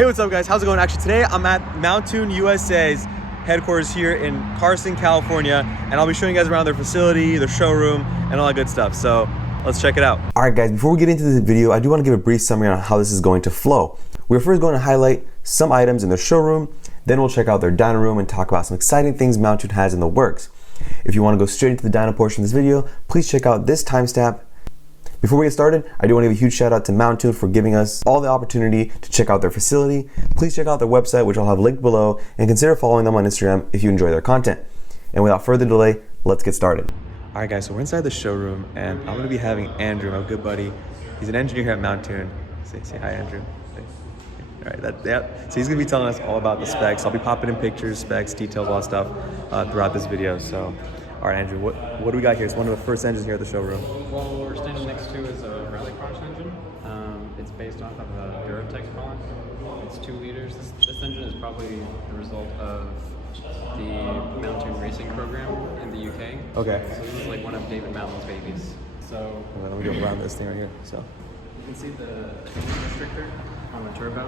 Hey, what's up guys? How's it going? Actually, today I'm at Mountune USA's headquarters here in Carson, California, and I'll be showing you guys around their facility, their showroom, and all that good stuff. So let's check it out. All right guys, before we get into this video, I do want to give a brief summary on how this is going to flow. We're first going to highlight some items in their showroom, then we'll check out their dyno room and talk about some exciting things Mountune has in the works. If you want to go straight into the dyno portion of this video, please check out this timestamp. Before we get started, I do want to give a huge shout out to Mountune for giving us all the opportunity to check out their facility. Please check out their website, which I'll have linked below, and consider following them on Instagram if you enjoy their content. And without further delay, let's get started. All right guys, so we're inside the showroom and I'm going to be having Andrew, my good buddy. He's an engineer here at Mountune. Say hi, Andrew. All right, so he's going to be telling us all about the specs. I'll be popping in pictures, specs, details, all that stuff throughout this video. So, all right, Andrew, what do we got here? It's one of the first engines here at the showroom. Well, what we're standing next to is a Rallycross engine. It's based off of a Duratec column. It's 2 liters. This engine is probably the result of the Mountune racing program in the UK. Okay. So this is like one of David Mountain's babies. So let me go around this thing right here. So you can see the restrictor on the turbo.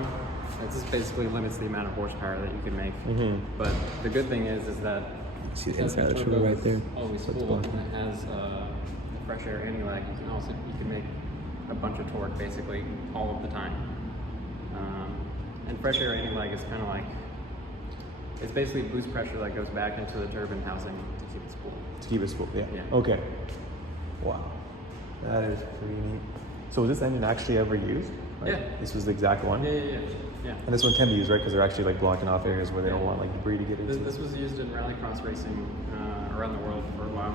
It basically limits the amount of horsepower that you can make. But the good thing is that see the inside of the turbo right there. Always full, and it has fresh air anti-lag. You can make a bunch of torque basically all of the time. And fresh air anti-lag is kind of like, it's basically boost pressure that goes back into the turbine housing to keep it spool. To keep it spool, yeah. Okay. Wow, that is pretty neat. So was this engine actually ever used? Like, yeah. This was the exact one? Yeah. And this one can be used, right? Because they're actually like blocking off areas where they don't want like debris to get into. This was used in rallycross racing around the world for a while.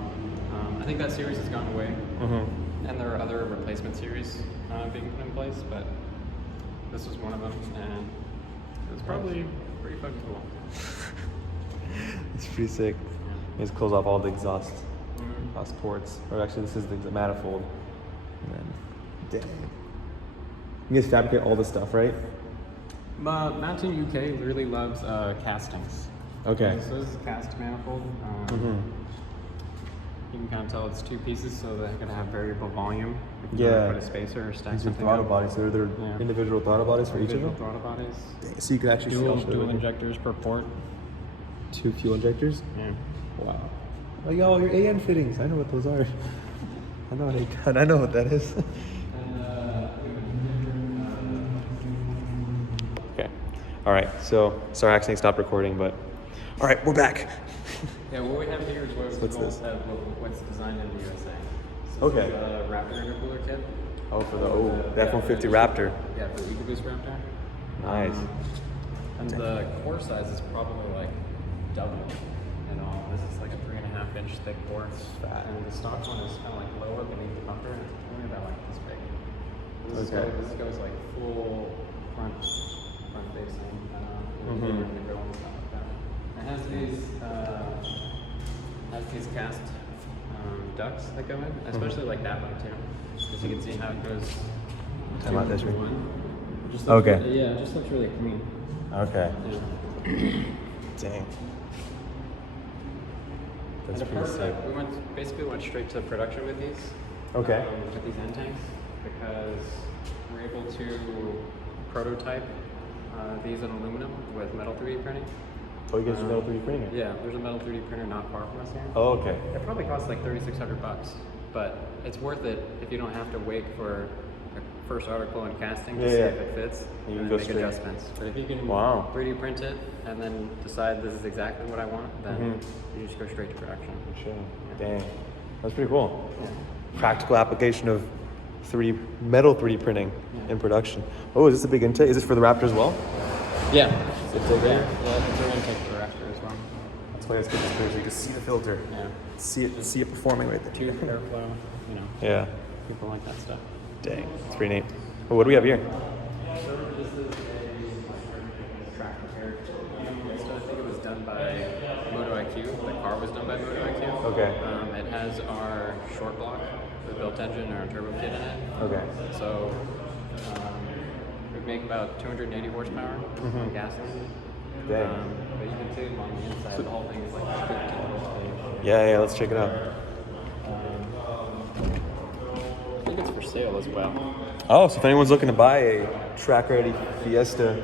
I think that series has gone away, and there are other replacement series being put in place, but this was one of them, and it was probably pretty fucking cool. It's pretty sick. You just close off all the exhaust ports, or actually this is the manifold. And then, dang. You guys fabricate all this stuff, right? Mountune UK really loves castings. Okay. So this is a cast manifold. You can kind of tell it's 2 pieces, so they're going to have variable volume. You can put a spacer or stack these are something throttle up. bodies. So they're individual throttle bodies for each of them? Throttle bodies. Dang, so you can actually Dual injectors per port. 2 fuel injectors? Yeah. Wow. Oh, you got all your AN fittings. I know what those are. I know what that is. Okay. All right. So, sorry, I accidentally stopped recording, but all right, we're back. Yeah, what we have here is what's designed in the USA. So Okay. This is a Raptor intercooler kit. Oh, for the F-150 Raptor. Yeah, for the EcoBoost Raptor. Nice. And the core size is probably like double in all. This is like a 3.5-inch thick core. And the stock one is kind of like lower beneath the bumper, and it's only about like this big. This goes like full front facing. It has these cast ducts that go in, especially like that one too. Because you can see how it goes. How about this one? It just looks really clean. Okay. Yeah. Dang. That's And pretty sick. we basically went straight to production with these. Okay. With these end tanks, because we're able to prototype these in aluminum with metal 3D printing. Oh, you guys are metal 3D printing it? Yeah, there's a metal 3D printer not far from us here. Oh, okay. It probably costs like $3,600, but it's worth it if you don't have to wait for a first article in casting to see if it fits You and can go make straight. adjustments. But if you can 3D print it and then decide this is exactly what I want, then you just go straight to production. Sure. Dang. That's pretty cool. Yeah. Practical application of metal 3D printing in production. Oh, is this a big intake? Is this for the Raptor as well? Yeah. It's a their intake for the Raptor as well. That's why it's good so you can see the filter. Yeah. See it performing right there. Tube airflow, Yeah. people like that stuff. Dang. It's pretty neat. Well, what do we have here? So this is a track repair. So I think it was done by Moto IQ. The car was done by Moto IQ. Okay. It has our short block, the built engine, our turbo kit in it. Okay. So we make about 280 horsepower on gasoline. Dang. But you can see on the inside, the whole thing is like 15 horsepower. Yeah, let's check it out. I think it's for sale as well. Oh, so if anyone's looking to buy a track-ready Fiesta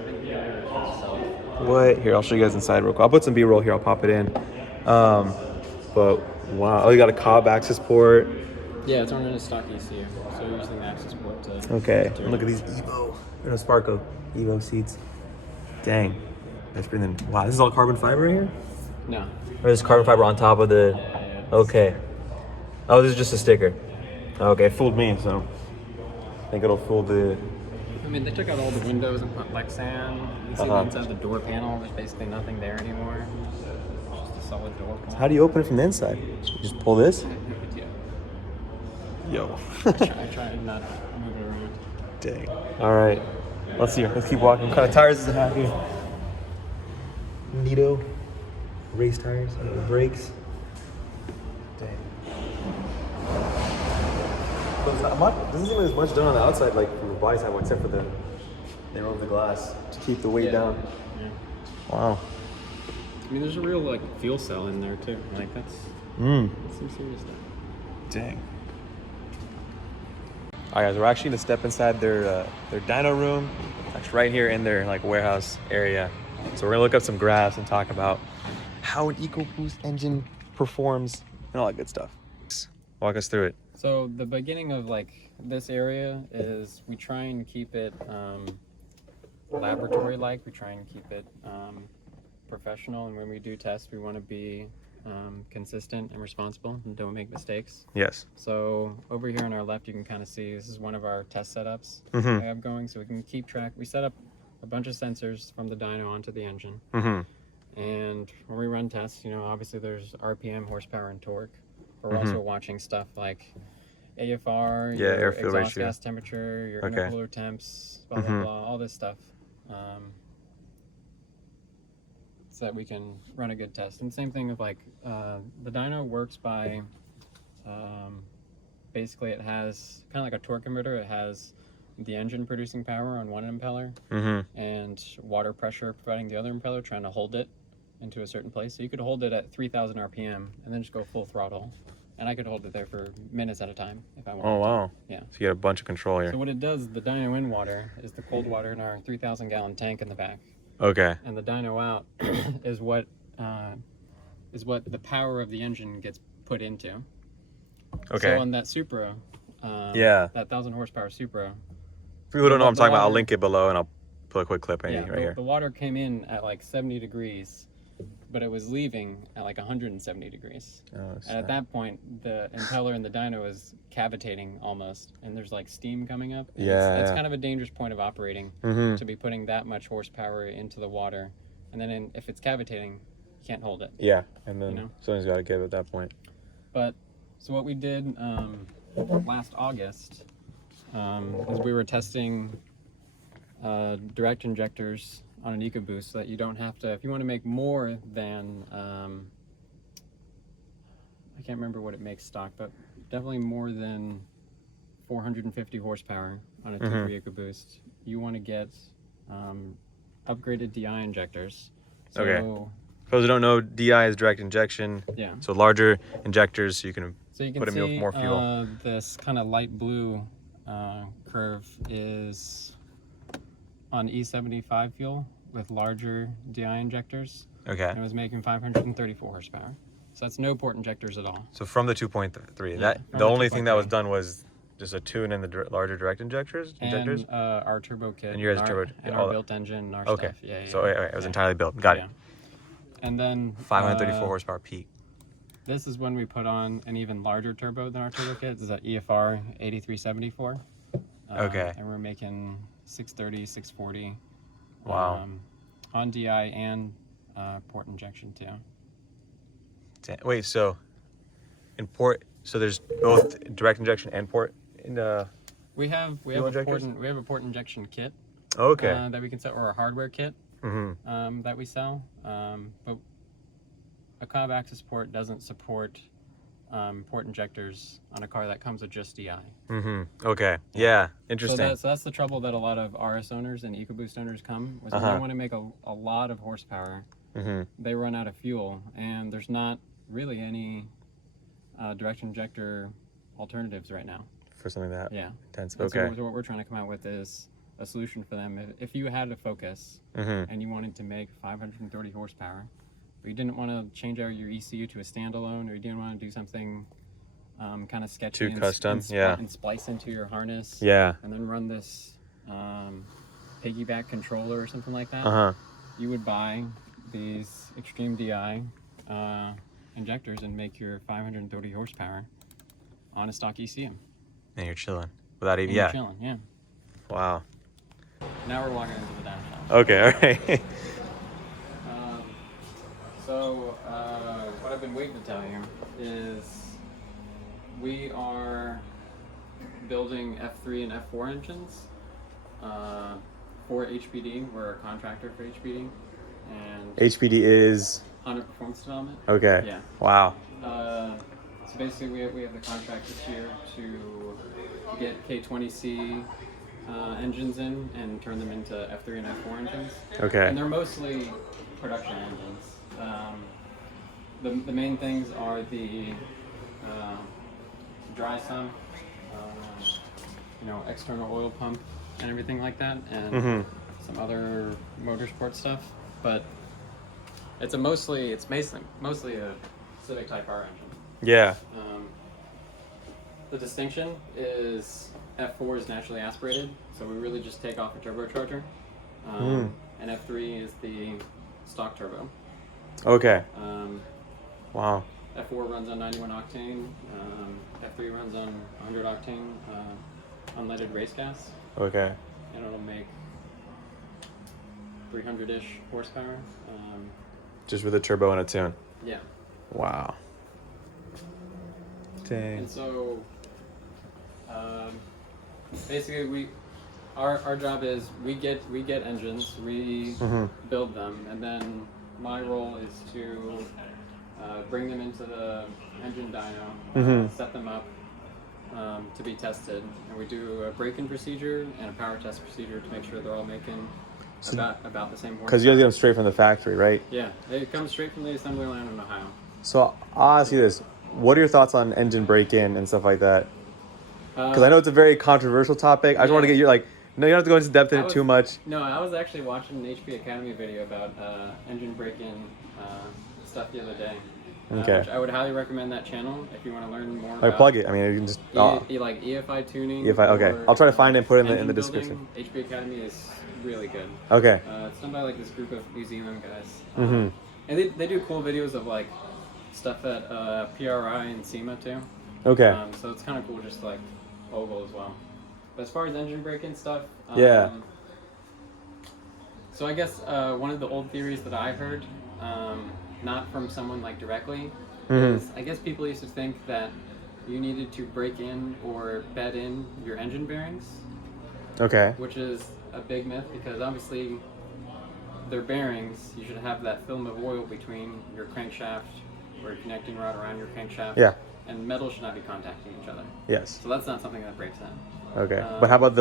What? Here, I'll show you guys inside real quick. I'll put some B-roll here. I'll pop it in. But wow, oh, you got a Cobb access port. Yeah, it's on a stock ECU, so you're using the access port to. Okay, to and look at these Evo, Sparko Evo seats. Dang, that's pretty. Wow, this is all carbon fiber right here. No. Or is carbon fiber on top of the? Yeah. Okay. Oh, this is just a sticker. Okay, it fooled me, so I think it'll fool the. I mean, they took out all the windows and put Lexan. You see inside the door panel, there's basically nothing there anymore. It's just a solid door panel. How do you open it from the inside? You just pull this? Yo. I try not to move it around. Dang. All right. Let's see. Let's keep walking. What kind of tires does it have here? Dyno. Race tires. Brakes. Dang. But it's not much, doesn't seem like there's much done on the outside, like from the body side, except for they remove the glass to keep the weight down. Yeah. Wow. I mean, there's a real like fuel cell in there too. Like that's some serious stuff. Dang. All right, guys, we're actually gonna step inside their dyno room. It's actually right here in their like warehouse area. So we're gonna look up some graphs and talk about how an EcoBoost engine performs and all that good stuff. Walk us through it. So the beginning of like this area is we try and keep it laboratory-like. We try and keep it professional, and when we do tests, we want to be consistent and responsible and don't make mistakes. Yes. So over here on our left, you can kind of see this is one of our test setups we have going, so we can keep track. We set up a bunch of sensors from the dyno onto the engine, and when we run tests, you know, obviously there's RPM, horsepower, and torque. We're also watching stuff like AFR, your air fuel exhaust ratio, gas temperature, your intercooler temps, blah blah blah, all this stuff, so that we can run a good test. And same thing with like the dyno works by basically it has kind of like a torque converter. It has the engine producing power on one impeller and water pressure providing the other impeller, trying to hold it into a certain place. So you could hold it at 3,000 RPM and then just go full throttle. And I could hold it there for minutes at a time if I wanted. Oh, wow. Yeah. So you get a bunch of control here. So what it does, the dyno in water is the cold water in our 3,000 gallon tank in the back. Okay. And the dyno out is what the power of the engine gets put into. Okay. So on that Supra, that 1,000 horsepower Supra. For people who don't know what I'm talking about, I'll link it below and I'll put a quick clip right here. The water came in at like 70 degrees, but it was leaving at like 170 degrees. And at that point, the impeller in the dyno is cavitating almost, and there's like steam coming up. It's kind of a dangerous point of operating to be putting that much horsepower into the water, and then if it's cavitating, you can't hold it. Yeah, and then something's got to give at that point. But so what we did last August is we were testing direct injectors on an EcoBoost so that you don't have to, if you want to make more than, I can't remember what it makes stock, but definitely more than 450 horsepower on a 2.3 EcoBoost, you want to get upgraded DI injectors. So, okay. For those who don't know, DI is direct injection. Yeah. So larger injectors, so you can put them in with more fuel. This kind of light blue curve is on E75 fuel with larger DI injectors. Okay. And it was making 534 horsepower. So that's no port injectors at all. So from the 2.3, the only thing that was done was just a tune in the larger direct injectors. And our turbo kit. And yours turbo. And our built engine and our stuff. Yeah. So it was entirely built. Got it. And then 534 horsepower peak. This is when we put on an even larger turbo than our turbo kit. This is an EFR 8374. Okay. And we're making 630, 640. Wow. On DI and port injection too. Wait, so in port, so there's both direct injection and port in the. We have a port injection kit. Okay. That we can sell, or a hardware kit that we sell. But a Cobb access port doesn't support port injectors on a car that comes with just DI. Okay. Yeah. Interesting. So that's the trouble that a lot of RS owners and EcoBoost owners come with. When they want to make a lot of horsepower, they run out of fuel, and there's not really any direct injector alternatives right now for something that intense. And okay. So what we're trying to come out with is a solution for them. If you had a Focus and you wanted to make 530 horsepower, but you didn't want to change out your ECU to a standalone, or you didn't want to do something kind of sketchy Too custom, yeah, and splice into your harness, yeah, and then run this piggyback controller or something like that, you would buy these Extreme DI injectors and make your 530 horsepower on a stock ECU. And you're chilling without even, You're chilling, yeah. Wow. Now we're walking into the Dyno shop. Okay, all right. So what I've been waiting to tell you is we are building F3 and F4 engines for HPD. We're a contractor for HPD. And HPD is? Honda Performance Development. Okay. Yeah. Wow. So basically we have the contract this year to get K20C engines in and turn them into F3 and F4 engines. Okay. And they're mostly production engines. The main things are the dry sump, external oil pump and everything like that, and some other motorsport stuff. But it's mostly a Civic Type R engine. Yeah. The distinction is F4 is naturally aspirated, so we really just take off a turbocharger, and F3 is the stock turbo. Okay. Wow. F4 runs on 91 octane, F3 runs on 100 octane unleaded race gas. Okay. And it'll make 300-ish horsepower. Just with a turbo and a tune? Yeah. Wow. Dang. And so, basically, our job is we get engines, we build them, and then my role is to bring them into the engine dyno, set them up to be tested, and we do a break-in procedure and a power test procedure to make sure they're all making about the same horsepower. Because you guys get them straight from the factory, right? Yeah, they come straight from the assembly line in Ohio. So I'll ask you this. What are your thoughts on engine break-in and stuff like that? Because I know it's a very controversial topic. I just want to get your, no, you don't have to go into depth in it too much. No, I was actually watching an HP Academy video about engine break-in stuff the other day. Okay. Which I would highly recommend that channel if you want to learn more about plug it. I mean, you can just... like EFI tuning. EFI, okay. I'll try to find it and put it in the description. HP Academy is really good. Okay. It's done by this group of New Zealand guys. And they do cool videos of stuff at PRI and SEMA too. Okay. So it's kind of cool, just oval as well. But as far as engine break-in stuff, yeah. So I guess one of the old theories that I heard, not from someone directly, is I guess people used to think that you needed to break in or bed in your engine bearings. Okay. Which is a big myth, because obviously they're bearings. You should have that film of oil between your crankshaft or your connecting rod around your crankshaft. Yeah. And metal should not be contacting each other. Yes. So that's not something that breaks in. Okay. But how about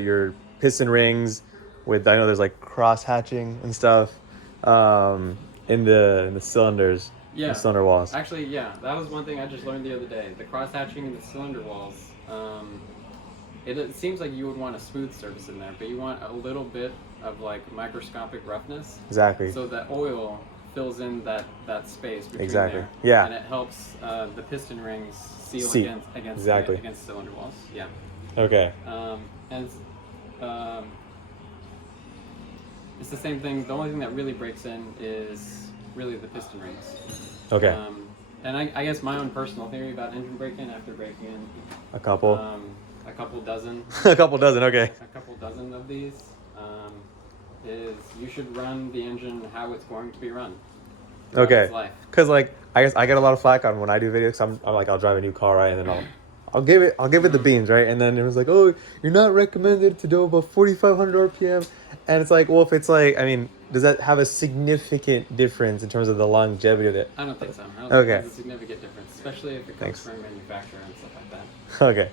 your piston rings with, I know there's cross hatching and stuff in the cylinders. Yeah. The cylinder walls. Actually, yeah, that was one thing I just learned the other day. The cross hatching in the cylinder walls. It seems like you would want a smooth surface in there, but you want a little bit of microscopic roughness. Exactly. So that oil fills in that space between there. Yeah. And it helps the piston rings seal against cylinder walls. Yeah. Okay. And it's the same thing. The only thing that really breaks in is really the piston rings. Okay. And I guess my own personal theory about engine break-in, after breaking in a couple dozen. A couple dozen, okay. A couple dozen of these, is you should run the engine how it's going to be run. Okay. Because I guess I get a lot of flack on when I do videos. I'm I'll drive a new car, right, and then I'll give it the beans, right, and then it was oh, you're not recommended to do above 4,500 RPM, and it's well, if it's does that have a significant difference in terms of the longevity of it? I don't think so. I don't think there's a significant difference, especially if it comes from manufacturer and stuff like that. Okay.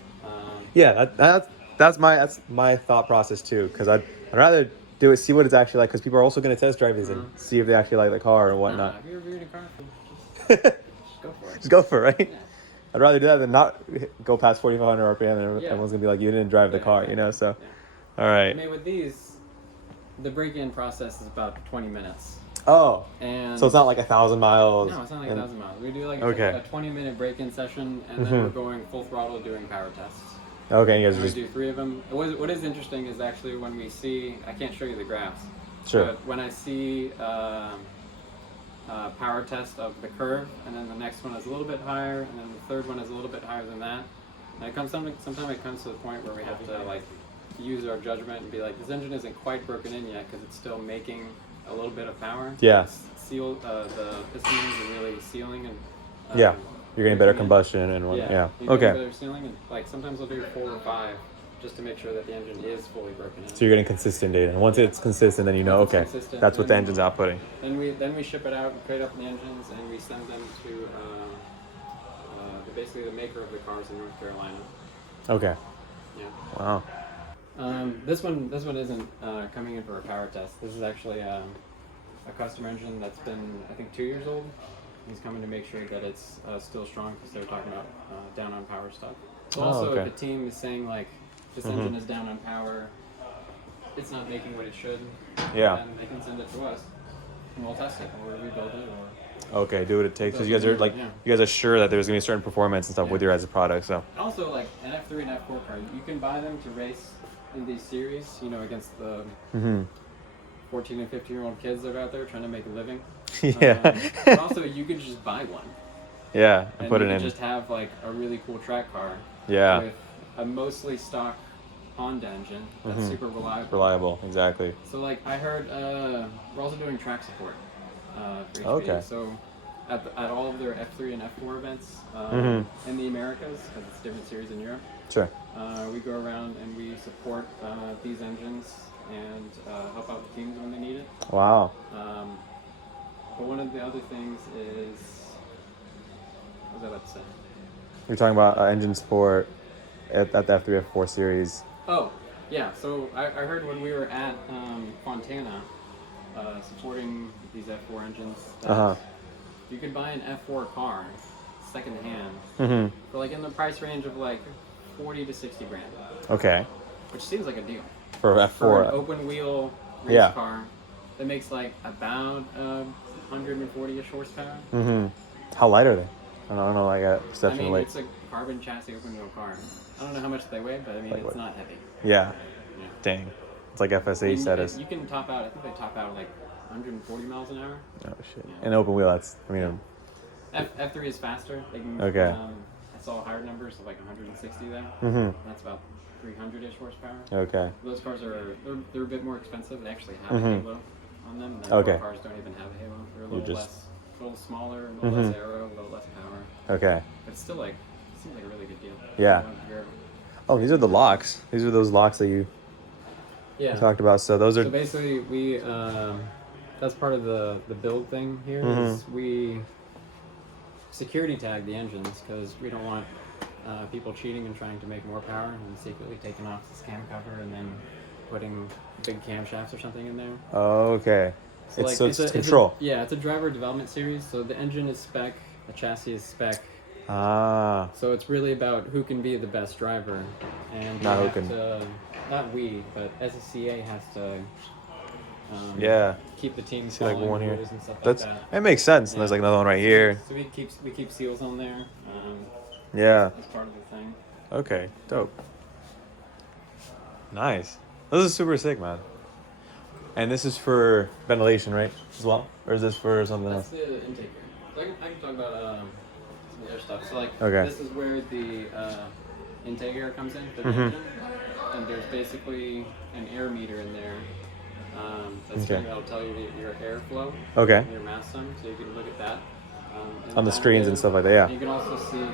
Yeah, that's my thought process too, because I'd rather do it, see what it's actually like, because people are also going to test drive these and see if they actually like the car and whatnot. If you're reviewing a car, just go for it. Just go for it, right? Yeah. I'd rather do that than not go past 4,500 RPM and everyone's going to be like, you didn't drive the car, so. All right. I mean, with these, the break-in process is about 20 minutes. Oh. And So it's not like 1,000 miles. No, it's not like 1,000 miles. We do like Okay. a 20-minute break-in session, and then we're going full throttle doing power tests. Okay, you guys are We just... do 3 of them. What is interesting is actually when we see, I can't show you the graphs, Sure. but when I see power test of the curve, and then the next one is a little bit higher, and then the third one is a little bit higher than that, and it comes sometimes it comes to the point where we have to like use our judgment and be like, this engine isn't quite broken in yet because it's still making a little bit of power. Yeah. Seal the pistons are really sealing and Yeah. You're getting better combustion and whatnot. Yeah. You Okay. get better sealing, and like sometimes I'll do 4 or 5 just to make sure that the engine is fully broken in. So you're getting consistent data. And once it's consistent, then you know, okay, that's what the engine's outputting. Then we ship it out and crate up the engines, and we send them to basically the maker of the cars in North Carolina. Okay. Yeah. Wow. This one isn't coming in for a power test. This is actually a custom engine that's been, I think, 2 years old. He's coming to make sure that it's still strong because they're talking about down on power stuff. So also, if the team is saying like this engine is down on power, it's not making what it should, then they can send it to us, and we'll test it or rebuild it or. Okay, do what it takes. Because you guys are like, you guys are sure that there's gonna be a certain performance and stuff with your guys' product. So. And also, like an F3 and F4 car, you can buy them to race in these series, you know, against the 14 and 15-year-old kids that are out there trying to make a living. Yeah. But also, you could just buy one. Yeah, and put you it in. could just have like a really cool track car. Yeah. With a mostly stock Honda engine that's super reliable. Reliable, exactly. So like I heard, we're also doing track support for HPD. Okay. So at all of their F3 and F4 events in the Americas, because it's a different series in Europe. Sure. We go around and we support these engines and help out the teams when they need it. Wow. But one of the other things is, what was I about to say? You're talking about engine support at the F3, F4 series. Oh, yeah. So I heard when we were at Fontana supporting these F4 engines that you could buy an F4 car secondhand for like in the price range of like 40 to 60 grand. Okay. Which seems like a deal. For F4. For an open wheel race car that makes like about 140-ish horsepower. How light are they? I don't know, like a perception of weight. It's a carbon chassis open wheel car. I don't know how much they weigh, but I mean, like it's not heavy. Yeah. Dang. It's like FSH status. You can top out, I think they top out like 140 miles an hour. Oh, shit. Yeah. And open wheel, that's, I mean... F3 is faster. They can, okay. I saw higher numbers of like 160 there. That's about 300-ish horsepower. Okay. Those cars they're a bit more expensive. They actually have a halo on them. And cars don't even have a halo. They're a little less, a little smaller, a little less aero, a little less power. Okay. But it's still like, it seems like a really good deal. Yeah. Oh, these are the locks. These are those locks that you talked about. So those are... So basically, we that's part of the build thing here. Is we security tag the engines because we don't want people cheating and trying to make more power and secretly taking off this cam cover and then putting big camshafts or something in there. Oh, okay. So it's control. It's a driver development series. So the engine is spec, the chassis is spec. So it's really about who can be the best driver, and not we, but SCCA has to keep the team following like one here. And stuff like that. It makes sense. And there's like another one right here. So we keep seals on there. As part of the thing. Okay, dope. Nice. This is super sick, man. And this is for ventilation, right? As well, or is this for something else? That's the intake air. So I can talk about some of the other stuff. So like this is where the intake air comes in for the engine, and there's basically an air meter in there. That'll tell you your airflow. Okay. And your mass sum, so you can look at that. On the screens and stuff like that, yeah. You can also see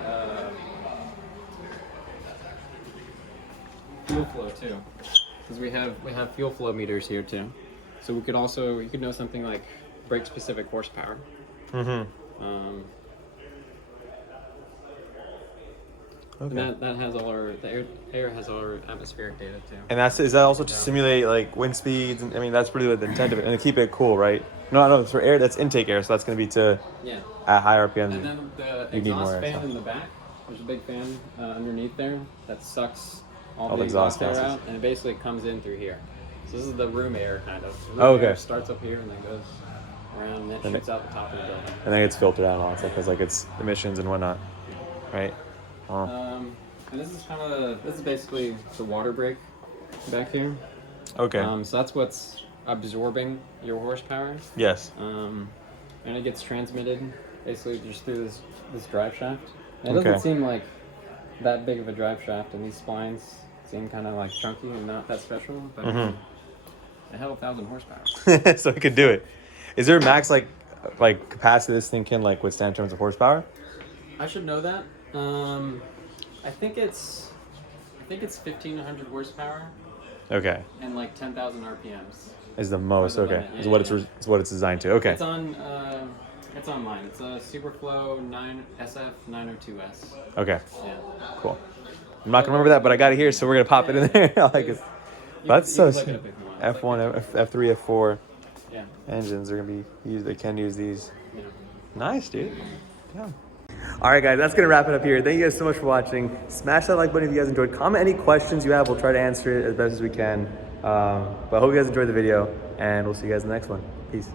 fuel flow too, because we have fuel flow meters here too. So you could know something like brake specific horsepower. And that has all the air has all our atmospheric data too. And is that also to simulate like wind speeds? And I mean that's really the intent of it, and to keep it cool, right? No, it's for air. That's intake air, so that's going to be to at high RPM. And then the exhaust fan in the back. There's a big fan underneath there that sucks all the exhaust air gases. out, and it basically comes in through here. So this is the room air kind of. Room Okay. air starts up here and then goes around and then shoots out the top of the building. And then it gets filtered out and all that stuff because like it's emissions and whatnot, right? And this is basically the water break back here. Okay. So that's what's absorbing your horsepower. Yes. And it gets transmitted basically just through this drive shaft. And it Okay. doesn't seem like that big of a drive shaft, and these splines seem kind of like chunky and not that special, but a hell of 1,000 horsepower. So it could do it. Is there a max like capacity this thing can like withstand in terms of horsepower? I should know that. I think it's 1,500 horsepower Okay. and like 10,000 RPMs. Is the most the okay? limit. Is Yeah, what yeah. it's what it's designed to. Okay. It's on. It's online. It's a Superflow 9 SF 902S. Okay. Yeah. Cool. I'm not gonna remember that, but I got it here, so we're gonna pop it in there. I like it. That's so. You can look it up if you want. It's F1, F3, F4 Yeah. engines are gonna be used. They can use these. Yeah. Nice, dude. Yeah. All right, guys, that's gonna wrap it up here. Thank you guys so much for watching. Smash that like button if you guys enjoyed. Comment any questions you have. We'll try to answer it as best as we can. But I hope you guys enjoyed the video, and we'll see you guys in the next one. Peace.